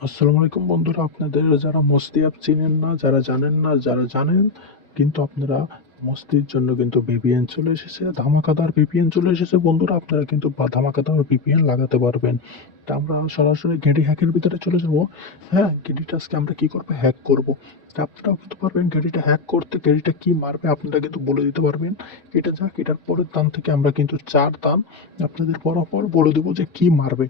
আসসালামু আলাইকুম বন্ধুরা, আপনাদের যারা মস্তি অ্যাপ চিনেন না, যারা জানেন না, যারা জানেন, কিন্তু আপনারা মস্তির জন্য কিন্তু ভিপিএন চলে এসেছে, ধামাকাদার ভিপিএন চলে এসেছে বন্ধুরা, আপনারা কিন্তু ধামাকাদার ভিপিএন লাগাতে পারবেন। তা আমরা সরাসরি গেডি হ্যাকের ভিতরে চলে যাব। হ্যাঁ গেডিটা আজকে আমরা কী করব? হ্যাক করব। তা আপনারাও কিন্তু পারবেন গেডিটা হ্যাক করতে গেডিটা কি মারবে আপনারা কিন্তু বলে দিতে পারবেন। এটা যাক, এটার পরের দান থেকে আমরা কিন্তু চার দান আপনাদের পরপর বলে দেবো যে কি মারবে।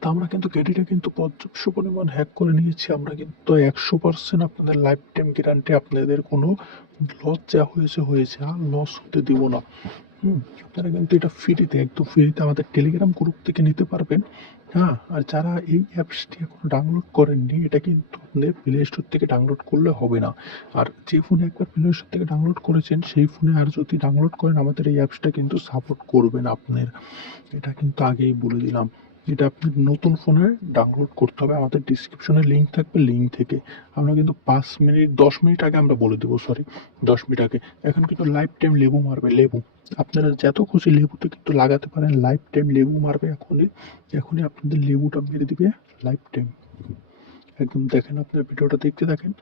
তা আমরা কিন্তু ক্রেডিটে কিন্তু পর্যাপ্ত পরিমাণ হ্যাক করে নিয়েছি। আমরা কিন্তু একশো পার্সেন্ট আপনাদের লাইফ টাইম গ্যারান্টি আপনাদের কোনো লস যা হয়েছে হয়েছে, আর লস হতে দিব না। হুম, আপনারা কিন্তু এটা ফ্রিতে একদম ফ্রিতে আমাদের টেলিগ্রাম গ্রুপ থেকে নিতে পারবেন। হ্যাঁ আর যারা এই অ্যাপসটি এখন ডাউনলোড করেননি, এটা কিন্তু আপনাদের প্লে স্টোর থেকে ডাউনলোড করলে হবে না। আর যে ফোনে একবার প্লে স্টোর থেকে ডাউনলোড করেছেন, সেই ফোনে আর যদি ডাউনলোড করেন, আমাদের এই অ্যাপসটা কিন্তু সাপোর্ট করবে না আপনার। এটা কিন্তু আগেই বলে দিলাম। এটা আপনি নতুন ফোনে ডাউনলোড করতে হবে, আমাদের ডিসক্রিপশনে লিঙ্ক থাকবে লিঙ্ক থেকে। আমরা কিন্তু পাঁচ মিনিট, দশ মিনিট আগে আমরা বলে দেবো সরি দশ মিনিট আগে। এখন কিন্তু লাইফ টাইম লেবু মারবে, লেবু। আপনারা যত খুশি লেবুতে কিন্তু লাগাতে পারেন লাইফ টাইম লেবু মারবে এখনই। এখনই আপনাদের লেবুটা মেরে দিবে লাইফ টাইম একদম দেখেন আপনার ভিডিওটা দেখতে থাকেন।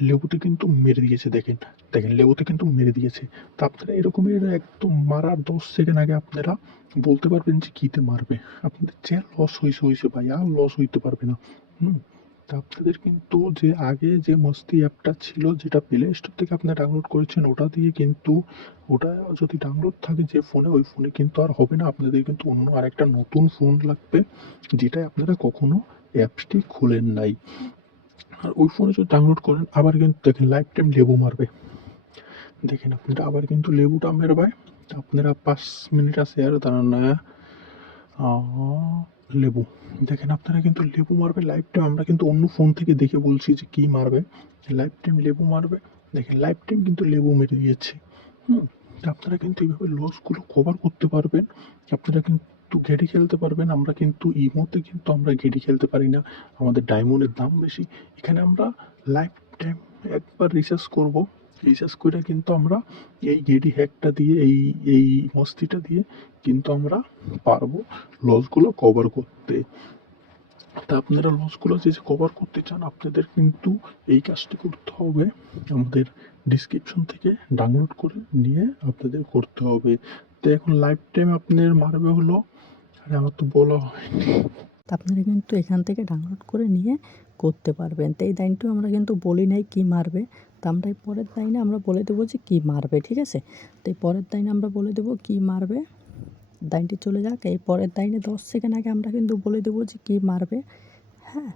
লেবুতে কিন্তু মেরে দিয়েছে, দেখেন। দেখেন লেবুতে কিন্তু মেরে দিয়েছে। তা আপনারা এরকমই একদম মারার দশ সেকেন্ড আগে আপনারা বলতে পারবেন যে কীতে মারবে। আপনাদের যে লস হয়েছে হয়েছে ভাই, আর লস হইতে পারবে না। হুম? তা আপনাদের কিন্তু যে আগে যে মস্তি অ্যাপটা ছিল, যেটা প্লে স্টোর থেকে আপনারা ডাউনলোড করেছেন, ওটা দিয়ে কিন্তু, ওটা যদি ডাউনলোড থাকে যে ফোনে ওই ফোনে কিন্তু আর হবে না। আপনাদের কিন্তু অন্য আরেকটা নতুন ফোন লাগবে, যেটাই আপনারা কখনো অ্যাপসটি খুলেন নাই। আর ওই ফোনে যদি ডাউনলোড করেন, আবার কিন্তু দেখেন লাইফ টাইম লেবু মারবে। দেখেন আপনারা, আবার কিন্তু লেবুটা মেরবে। আপনারা পাঁচ মিনিট আছে আর দাঁড়ান না। লেবু। দেখেন আপনারা কিন্তু লেবু মারবে লাইফ টাইম আমরা কিন্তু অন্য ফোন থেকে দেখে বলছি যে কী মারবে। লাইফ টাইম লেবু মারবে। দেখেন লাইফ টাইম কিন্তু লেবু মেরে দিয়েছে। হুম আপনারা কিন্তু এইভাবে লসগুলো কভার করতে পারবেন। আপনারা কিন্তু গেডি খেলতে পারবেন। আমরা কিন্তু ইমোতে কিন্তু আমরা গেডি খেলতে পারি না। আমাদের ডায়মন্ডের দাম বেশি। এখানে আমরা লাইফ টাইম একবার রিচার্জ করব। রিচার্জ করে কিন্তু আমরা এই গেডি হ্যাকটা দিয়ে, এই এই মস্তিটা দিয়ে কিন্তু আমরা পারব লসগুলো কভার করতে। তা আপনারা লসগুলো যে কভার করতে চান, আপনাদের কিন্তু এই কাজটি করতে হবে। আমাদের ডিসক্রিপশন থেকে ডাউনলোড করে নিয়ে আপনাদের করতে হবে। তো এখন লাইফ টাইম আপনার মারবে হলো আরে আমার তো বলা হয়নি। আপনারা কিন্তু এখান থেকে ডাউনলোড করে নিয়ে করতে পারবেন। তো এই লাইনটাও আমরা কিন্তু বলি নাই কী মারবে। তো আমরা এই পরের লাইনে আমরা বলে দেবো যে কী মারবে, ঠিক আছে? তো এই পরের লাইনে আমরা বলে দেবো কী মারবে। লাইনটি চলে যাক। এই পরের লাইনে দশ সেকেন্ড আগে আমরা কিন্তু বলে দেবো যে কী মারবে। হ্যাঁ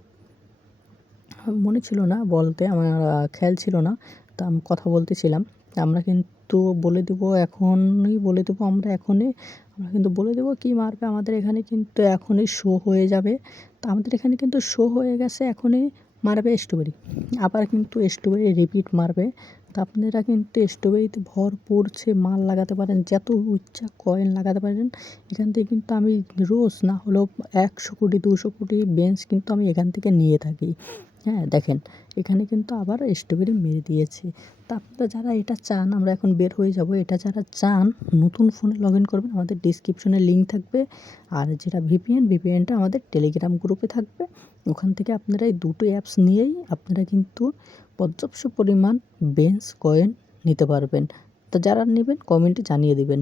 মনে ছিল না বলতে, আমার খেয়াল ছিল না। তা আমি, কথা বলতেছিলাম। আমরা কিন্তু বলে দেবো এখনই, বলে দেবো আমরা এখনই, আমরা কিন্তু বলে দেবো কী মারবে আমাদের এখানে কিন্তু এখনই শো হয়ে যাবে। তা আমাদের এখানে কিন্তু শো হয়ে গেছে, এখনই মারবে স্ট্রবেরি আবার কিন্তু স্ট্রবেরি রিপিট মারবে। তা আপনারা কিন্তু স্ট্রবেরিতে ভরপুর সে মাল লাগাতে পারেন, যত ইচ্ছা কয়েন লাগাতে পারেন, এখান থেকে কিন্তু আমি রোজ না হলেও একশো কোটি, দুশো কোটি বেঞ্চ কিন্তু আমি এখান থেকে নিয়ে থাকি। হ্যাঁ দেখেন, এখানে কিন্তু আবার স্ট্রবেরি মেরে দিয়েছে। তা আপনারা যারা এটা চান, আমরা এখন বের হয়ে যাব। এটা যারা চান, নতুন ফোনে লগ ইন করবেন, আমাদের ডিসক্রিপশনে লিঙ্ক থাকবে। আর যেটা ভিপিএন ভিপিএনটা আমাদের টেলিগ্রাম গ্রুপে থাকবে। ওখান থেকে আপনারা এই দুটো অ্যাপস নিয়েই আপনারা কিন্তু পর্যাপ্ত পরিমাণ বেঞ্চ কয়েন নিতে পারবেন। তো যারা নেবেন কমেন্টে জানিয়ে দিবেন।